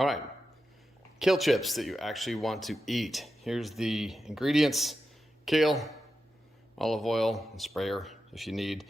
All right, kale chips that you actually want to eat. Here's the ingredients: kale, olive oil, and sprayer if you need,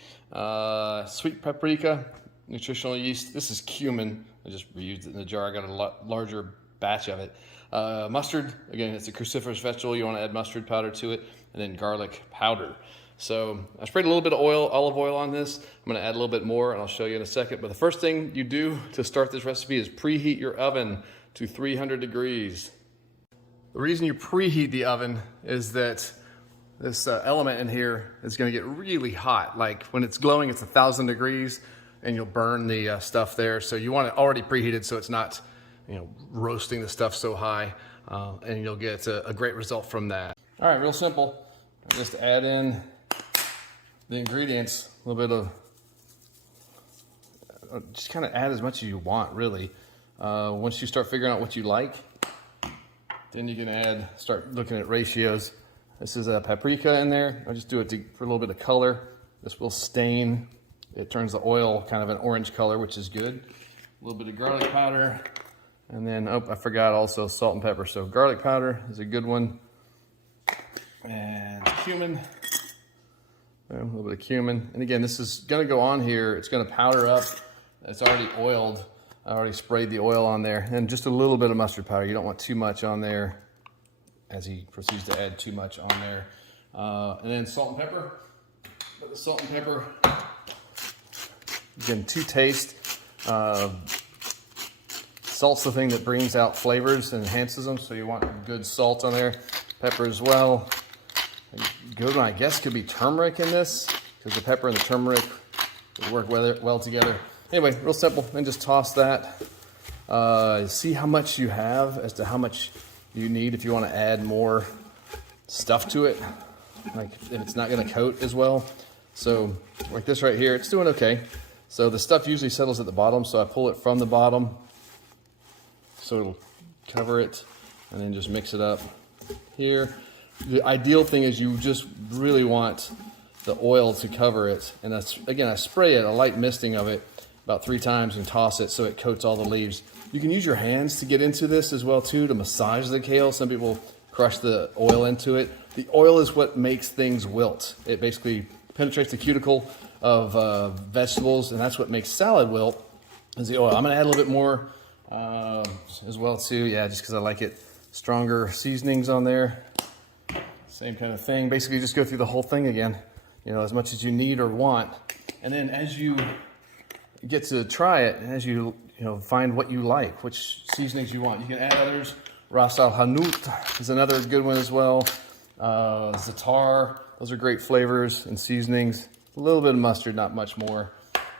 sweet paprika, nutritional yeast. This is cumin. I just reused it in the jar. I got a larger batch of it. Mustard, again, it's a cruciferous vegetable. You want to add mustard powder to it, and then garlic powder. So I sprayed a little bit of olive oil on this. I'm going to add a little bit more, and I'll show you in a second. But the first thing you do to start this recipe is preheat your oven to 300 degrees. The reason you preheat the oven is that this element in here is going to get really hot. Like when it's glowing, it's 1,000 degrees, and you'll burn the stuff there. So you want it already preheated so it's not, roasting the stuff so high, and you'll get a great result from that. All right, real simple. Just add in the ingredients, a little bit of, just kind of add as much as you want, really. Once you start figuring out what you like, then you can start looking at ratios. This is a paprika in there. I just do it for a little bit of color. This will stain. It turns the oil kind of an orange color, which is good. A little bit of garlic powder. And then, I forgot also salt and pepper. So garlic powder is a good one. And cumin. A little bit of cumin. And again, this is gonna go on here. It's gonna powder up. It's already oiled. I already sprayed the oil on there. And just a little bit of mustard powder. You don't want too much on there, as he proceeds to add too much on there. And then salt and pepper. Put the salt and pepper, again, to taste. Salt's the thing that brings out flavors and enhances them, so you want good salt on there. Pepper as well. A good one, I guess, could be turmeric in this, because the pepper and the turmeric would work well together. Anyway, real simple, then just toss that. See how much you have as to how much you need if you want to add more stuff to it, like if it's not going to coat as well. So like this right here, it's doing okay. So the stuff usually settles at the bottom, so I pull it from the bottom so it'll cover it, and then just mix it up here. The ideal thing is you just really want the oil to cover it, and that's, again, I spray it, a light misting of it about 3 times and toss it so it coats all the leaves. You can use your hands to get into this as well too, to massage the kale. Some people crush the oil into it. The oil is what makes things wilt. It basically penetrates the cuticle of vegetables, and that's what makes salad wilt, is the oil. I'm gonna add a little bit more as well too. Yeah, just because I like it. Stronger seasonings on there. Same kind of thing. Basically just go through the whole thing again, as much as you need or want. And then as you get to try it, as you find what you like, which seasonings you want. You can add others. Ras al Hanout is another good one as well. Za'atar, those are great flavors and seasonings. A little bit of mustard, not much more,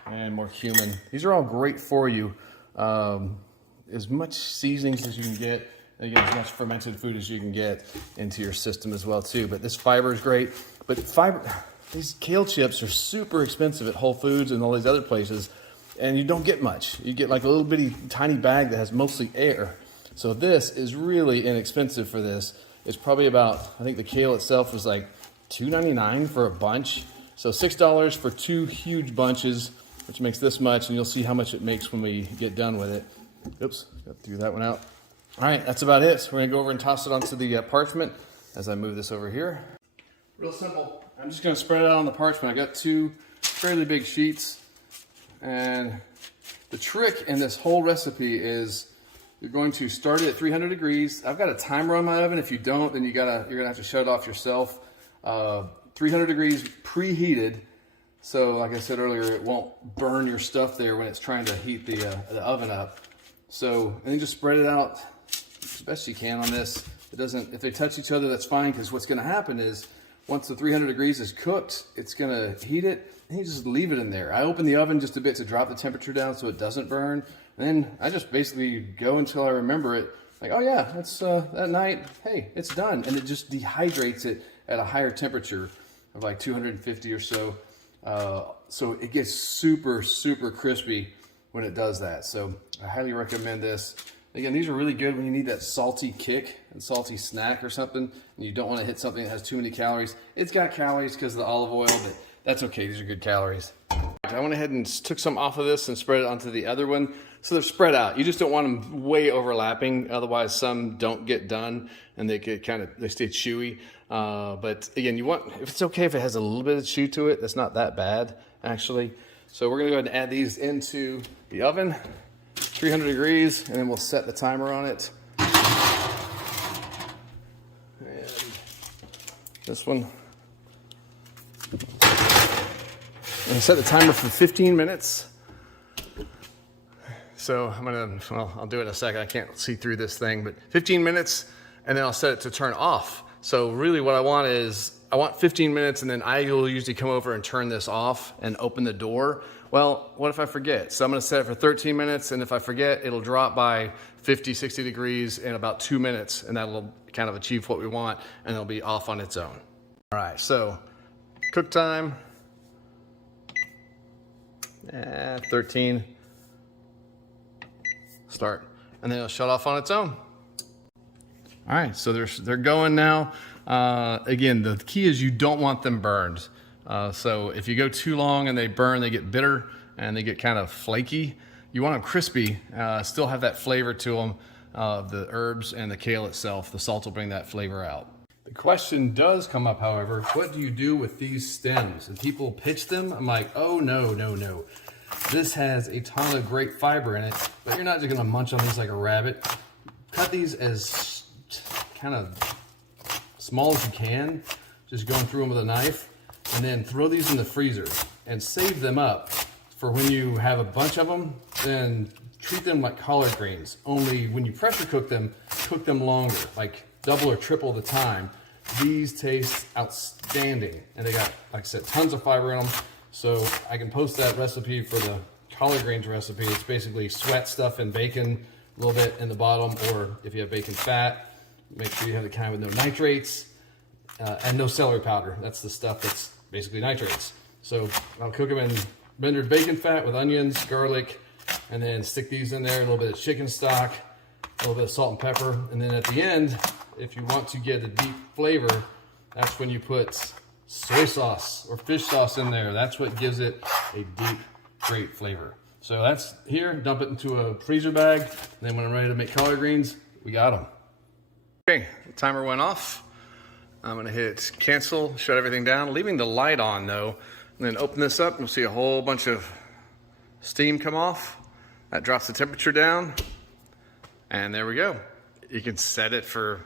and more cumin. These are all great for you. As much seasonings as you can get, again, as much fermented food as you can get into your system as well too. But this fiber is great. But these kale chips are super expensive at Whole Foods and all these other places, and you don't get much. You get like a little bitty tiny bag that has mostly air. So this is really inexpensive for this. It's probably about, I think the kale itself was like $2.99 for a bunch. So $6 for 2 huge bunches, which makes this much, and you'll see how much it makes when we get done with it. Oops, got to throw that one out. All right, that's about it. So we're gonna go over and toss it onto the parchment as I move this over here. Real simple. I'm just gonna spread it out on the parchment. I got 2 fairly big sheets. And the trick in this whole recipe is you're going to start it at 300 degrees. I've got a timer on my oven. If you don't, then you're gonna have to shut it off yourself. 300 degrees preheated. So like I said earlier, it won't burn your stuff there when it's trying to heat the oven up. So, and then just spread it out as best you can on this. If they touch each other, that's fine, because what's gonna happen is once the 300 degrees is cooked, it's gonna heat it, and you just leave it in there. I open the oven just a bit to drop the temperature down so it doesn't burn. And then I just basically go until I remember it. Like, oh yeah, it's that night, hey, it's done. And it just dehydrates it at a higher temperature of like 250 or so. So it gets super, super crispy when it does that. So I highly recommend this. Again, these are really good when you need that salty kick and salty snack or something, and you don't want to hit something that has too many calories. It's got calories because of the olive oil, but that's okay. These are good calories. I went ahead and took some off of this and spread it onto the other one. So they're spread out. You just don't want them way overlapping. Otherwise, some don't get done and they get they stay chewy. But again, if it's okay if it has a little bit of chew to it, that's not that bad, actually. So we're gonna go ahead and add these into the oven, 300 degrees, and then we'll set the timer on it. And this one. And set the timer for 15 minutes. So I'll do it in a second. I can't see through this thing, but 15 minutes, and then I'll set it to turn off. So really what I want 15 minutes, and then I will usually come over and turn this off and open the door. Well, what if I forget? So I'm gonna set it for 13 minutes, and if I forget, it'll drop by 50, 60 degrees in about 2 minutes, and that'll kind of achieve what we want, and it'll be off on its own. All right, so cook time, 13. Start, and then it'll shut off on its own. All right, so they're going now. Again, the key is you don't want them burned. So if you go too long and they burn, they get bitter and they get kind of flaky. You want them crispy, still have that flavor to them, the herbs and the kale itself. The salt will bring that flavor out. The question does come up, however, what do you do with these stems? And people pitch them. I'm like, oh no, no, no. This has a ton of great fiber in it, but you're not just gonna munch on these like a rabbit. Cut these as kind of small as you can, just going through them with a knife, and then throw these in the freezer and save them up for when you have a bunch of them. Then treat them like collard greens, only when you pressure cook them longer, like double or triple the time. These taste outstanding, and they got, like I said, tons of fiber in them. So I can post that recipe for the collard greens recipe. It's basically sweat stuff and bacon, a little bit in the bottom, or if you have bacon fat, make sure you have the kind with no nitrates and no celery powder. That's the stuff that's basically nitrates. So I'll cook them in rendered bacon fat with onions, garlic, and then stick these in there, a little bit of chicken stock, a little bit of salt and pepper. And then at the end, if you want to get a deep flavor, that's when you put soy sauce or fish sauce in there. That's what gives it a deep, great flavor. So that's here, dump it into a freezer bag. And then when I'm ready to make collard greens, we got them. Okay, the timer went off. I'm gonna hit cancel, shut everything down, leaving the light on though. And then open this up and we'll see a whole bunch of steam come off. That drops the temperature down. And there we go. You can set it for,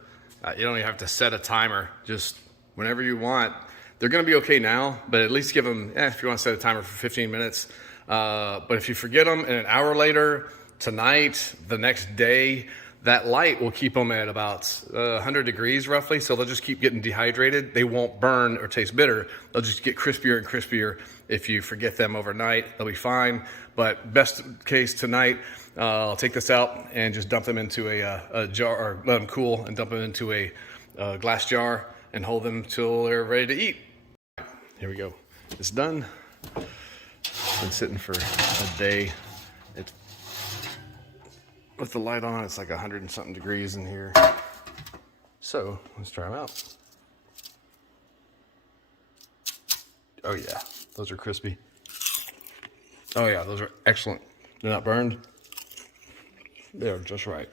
you don't even have to set a timer, just whenever you want. They're gonna be okay now, but at least give them, if you wanna set a timer for 15 minutes. But if you forget them, and an hour later, tonight, the next day, that light will keep them at about 100 degrees roughly, so they'll just keep getting dehydrated. They won't burn or taste bitter. They'll just get crispier and crispier. If you forget them overnight, they'll be fine. But best case tonight, I'll take this out and just dump them into a jar, or let them cool and dump them into a glass jar and hold them till they're ready to eat. Here we go. It's done. It's been sitting for a day. It's, with the light on, it's like 100 and something degrees in here. So let's try them out. Oh yeah, those are crispy. Oh yeah, those are excellent. They're not burned. They are just right.